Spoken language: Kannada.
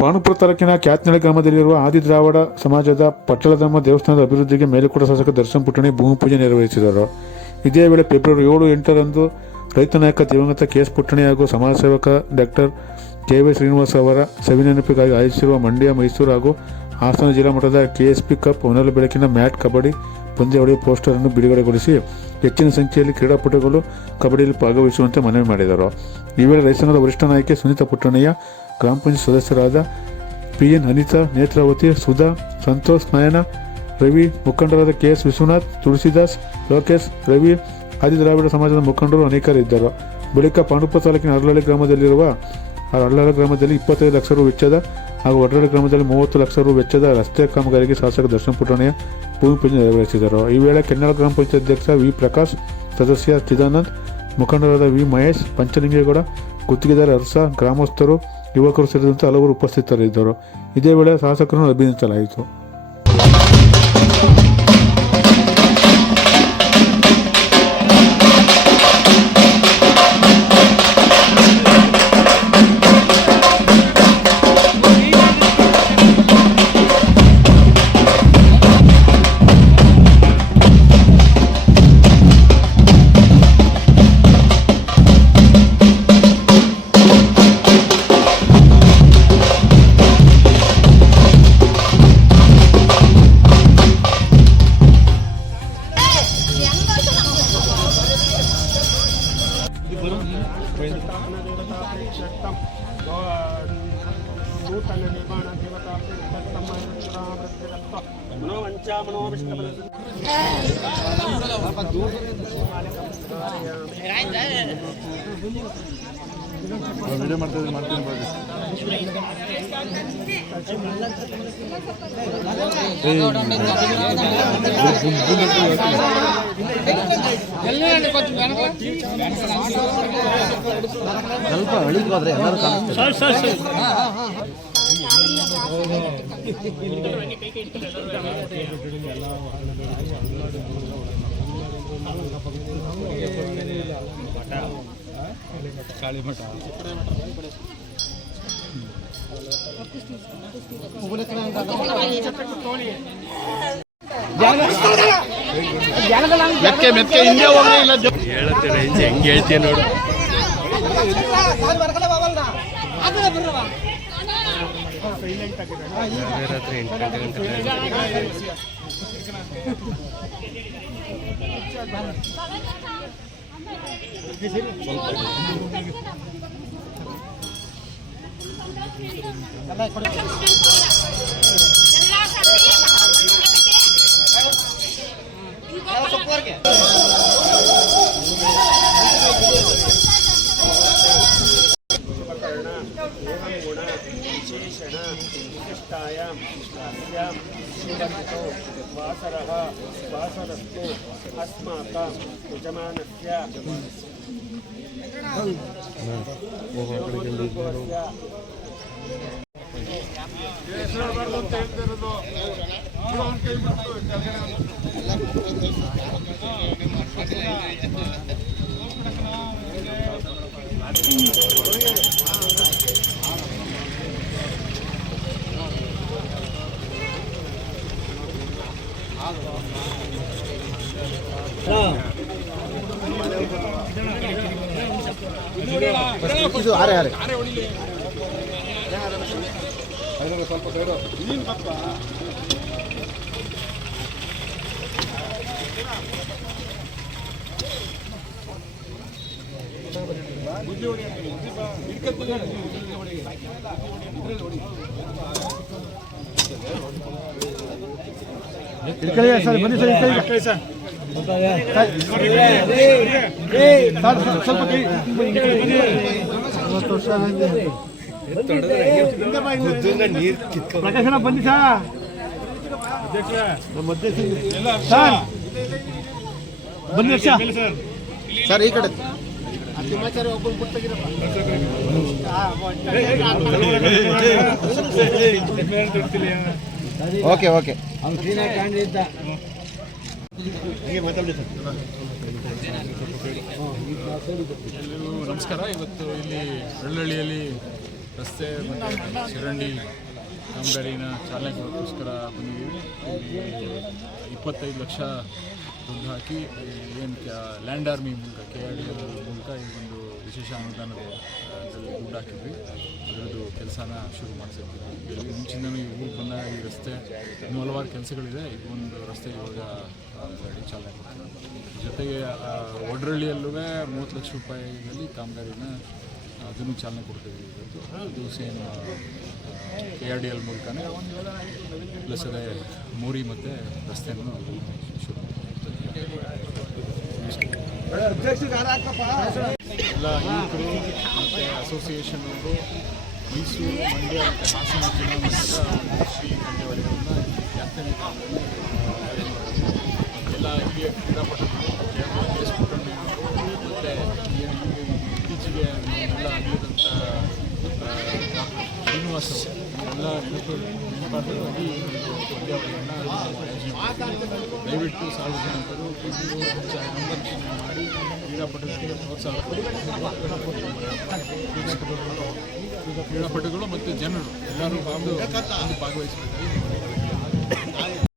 ಪಾಂಡುಪುರ ತಾಲೂಕಿನ ಕ್ಯಾತ್ನಳ್ಳಿ ಗ್ರಾಮದಲ್ಲಿರುವ ಆದಿದ್ರಾವಿಡ ಸಮಾಜದ ಪಟ್ಟಳದಮ್ಮ ದೇವಸ್ಥಾನದ ಅಭಿವೃದ್ಧಿಗೆ ಮೇಲುಕೋಟ ಶಾಸಕ ದರ್ಶನ್ ಪುಟ್ಟಣಿ ಭೂಮಿ ಪೂಜೆ ನೆರವೇರಿಸಿದರು. ಇದೇ ವೇಳೆ ಫೆಬ್ರವರಿ 7-8ರಂದು ರೈತ ನಾಯಕ ದಿವಂಗತ ಕೆ.ಎಸ್. ಪುಟ್ಟಣಿ ಹಾಗೂ ಸಮಾಜ ಸೇವಕ ಡಾಕ್ಟರ್ ಕೆ.ವೈ. ಶ್ರೀನಿವಾಸ್ ಅವರ ಸವಿನೆನಪಿಗಾಗಿ ಆಯೋಜಿಸಿರುವ ಮಂಡ್ಯ, ಮೈಸೂರು ಹಾಗೂ ಹಾಸನ ಜಿಲ್ಲಾ ಮಟ್ಟದ ಕೆಎಸ್ಪಿ ಕಪ್ ಹೊನಲು ಬೆಳಕಿನ ಮ್ಯಾಟ್ ಕಬಡ್ಡಿ ಪಂದ್ಯಾವಳಿಯ ಪೋಸ್ಟರ್ ಅನ್ನು ಬಿಡುಗಡೆಗೊಳಿಸಿ ಹೆಚ್ಚಿನ ಸಂಖ್ಯೆಯಲ್ಲಿ ಕ್ರೀಡಾಪಟುಗಳು ಕಬಡ್ಡಿಯಲ್ಲಿ ಭಾಗವಹಿಸುವಂತೆ ಮನವಿ ಮಾಡಿದರು. ಈ ವೇಳೆ ರೈತ ಸಂಘದ ವರಿಷ್ಠ ನಾಯಕಿ ಸುನೀತಾ ಪುಟ್ಟಣಯ್ಯ, ಗ್ರಾಮ ಪಂಚಾಯತ್ ಸದಸ್ಯರಾದ ಪಿ.ಎನ್. ಅನಿತಾ, ನೇತ್ರಾವತಿ, ಸುಧಾ, ಸಂತೋಷ್, ನಯನ, ರವಿ, ಮುಖಂಡರಾದ ಕೆ.ಎಸ್. ವಿಶ್ವನಾಥ್, ತುಳಸಿದಾಸ್, ಲೋಕೇಶ್, ರವಿ, ಆದಿದ್ರಾವಿಡ ಸಮಾಜದ ಮುಖಂಡರು ಅನೇಕರಿದ್ದರು. ಬಳಿಕ ಪಾಂಡುಪುರ ತಾಲೂಕಿನ ಅರಳಹಳ್ಳಿ ಗ್ರಾಮದಲ್ಲಿ 25 ಲಕ್ಷ ರು ವೆಚ್ಚದ ಹಾಗೂ ವಡ್ರಳ್ಳಿ ಗ್ರಾಮದಲ್ಲಿ 30 ಲಕ್ಷ ರು ವೆಚ್ಚದ ರಸ್ತೆ ಕಾಮಗಾರಿಗೆ ಶಾಸಕ ದರ್ಶನ್ ಪುಟ್ಟಣಯ್ಯ ಭೂಮಿ ಪೂಜೆ ನೆರವೇರಿಸಿದರು. ಈ ವೇಳೆ ಕೆನ್ನಾಳ ಗ್ರಾಮ ಪಂಚಾಯತ್ ಅಧ್ಯಕ್ಷ ವಿ. ಪ್ರಕಾಶ್, ಸದಸ್ಯ ಚಿದಾನಂದ್, ಮುಖಂಡರಾದ ವಿ. ಮಹೇಶ್, ಪಂಚಲಿಂಗೇಗೌಡ, ಗುತ್ತಿಗೆದಾರ ಅರ್ಸ, ಗ್ರಾಮಸ್ಥರು, ಯುವಕರು ಸೇರಿದಂತೆ ಹಲವರು ಉಪಸ್ಥಿತರಿದ್ದರು. ಇದೇ ವೇಳೆ ಶಾಸಕರನ್ನು ಅಭಿನಂದಿಸಲಾಯಿತು. ನೂತನ ನಿರ್ಮಾಣ ದೇವತಾ ಸ್ವಲ್ಪ ಹಳಿಗೆ ಹೋದ್ರೆ ಎಲ್ಲರೂ ಕಾಣಿಸ್ತಾರೆ. ಕಾಳಿಮಠ ಮೆಕ್ಕೆ ಹಿಂಗೆ ಹೋಗಲೇ ಇಲ್ಲ. ಹೇಳ್ತೀರ ಹೆಂಗೆ ಹೇಳ್ತೀಯ ನೋಡು. ರಾತ್ರಿ 8 ಗಂಟೆ ವಿಶೇಷಣ ವಿಶಿಷ್ಟಾಯಾಂ ಅಸ್ಯಾಂ ಶ್ರೀರಂತೋ ವಾಸರಃ ವಾಸರಸ್ತು ಅಸ್ಮಾಕಂ ಯಜಮಾನಸ್ಯ ಇದು ಆರೆ ಸ್ವಲ್ಪ ಬೇಡ ನೀನು ಪಪ್ಪ ಸರ್ ಬನ್ನಿ ಸರ್ ಸರ್ ಸ್ವಲ್ಪ 50 ವರ್ಷ ಪ್ರಕಾಶನ ಬನ್ನಿ ಸರ್ ಬನ್ನಿ ಸರ್ ಈ ಕಡೆ ಓಕೆ ಓಕೆ ನಮಸ್ಕಾರ. ಇವತ್ತು ಇಲ್ಲಿ ಅರಳಹಳ್ಳಿಯಲ್ಲಿ ರಸ್ತೆ ಮತ್ತು ಚರಂಡಿ ಕಾಮಗಾರಿನ ಚಾಲನೆ ಕೊಡೋಕ್ಕೋಸ್ಕರ ಬಂದಿದ್ದೀವಿ. ಇಲ್ಲಿ 25 ಲಕ್ಷ ದುಡ್ಡು ಹಾಕಿ ಏನು ಲ್ಯಾಂಡ್ ಆರ್ಮಿ ಮೂಲಕ KRDL ಮೂಲಕ ಈ ಒಂದು ವಿಶೇಷ ಅನುದಾನದಲ್ಲಿ ದುಡ್ಡು ಹಾಕಿದ್ವಿ. ಅದರದ್ದು ಕೆಲಸನ ಶುರು ಮಾಡಿಸಿದ್ವಿ. ಇಲ್ಲಿ ಮುಂಚಿಂದನೂ ಈ ಊರಿಗೆ ಬಂದಾಗ ಈ ರಸ್ತೆ ಇನ್ನೂ ಹಲವಾರು ಕೆಲಸಗಳಿದೆ. ಇದು ಒಂದು ರಸ್ತೆ ಇವಾಗ ಗಾಡಿ ಚಾಲನೆ ಕೊಡ್ತೀವಿ. ಜೊತೆಗೆ ಒಡ್ರಳ್ಳಿಯಲ್ಲೂ 30 ಲಕ್ಷ ರೂಪಾಯಿಗಳಲ್ಲಿ ಕಾಮಗಾರಿನ ಅದನ್ನು ಚಾಲನೆ ಕೊಡ್ತೀವಿ. ಇದು ಸೇಮ್ KRDL ಮೂಲಕನೇ ಪ್ಲಸ್ ಅದೇ ಮೋರಿ ಮತ್ತು ರಸ್ತೆಯನ್ನು ಶುರು ಎಲ್ಲ ಯುವಕರು ಮತ್ತು ಅಸೋಸಿಯೇಷನ್ ಅವರು ಮೈಸೂರು, ಮಂಡ್ಯ ಮತ್ತು ಹಾಸನ ಜಿಲ್ಲಾ ಮಟ್ಟದ ಶ್ರೀ ಪಂದ್ಯಾವಳಿಗಳನ್ನು ಜಾತ್ರೆ ಎಲ್ಲ ಹಿರಿಯ ಕ್ರೀಡಾಪಟುಗಳು KS ಪುಟ್ಟಣ್ಣವರು ಮತ್ತು ಇತ್ತೀಚೆಗೆ ಎಲ್ಲ ಅಲ್ಲಿರುವಂಥ ಶ್ರೀನಿವಾಸ್ ಎಲ್ಲ ನೆನಪಾರ್ಥವಾಗಿ ಪಂದ್ಯಾವಳಿಯನ್ನು ದಯವಿಟ್ಟು ಸಾರ್ವಜನಿಕರು ಸಂದರ್ಶನ ಮಾಡಿ ಕ್ರೀಡಾಪಟುಗಳಿಗೆ ಪ್ರೋತ್ಸಾಹ ಕ್ರೀಡಾಪಟುಗಳು ಮತ್ತು ಜನರು ಎಲ್ಲರೂ ಭಾಗವಹಿಸಬೇಕಾಗಿ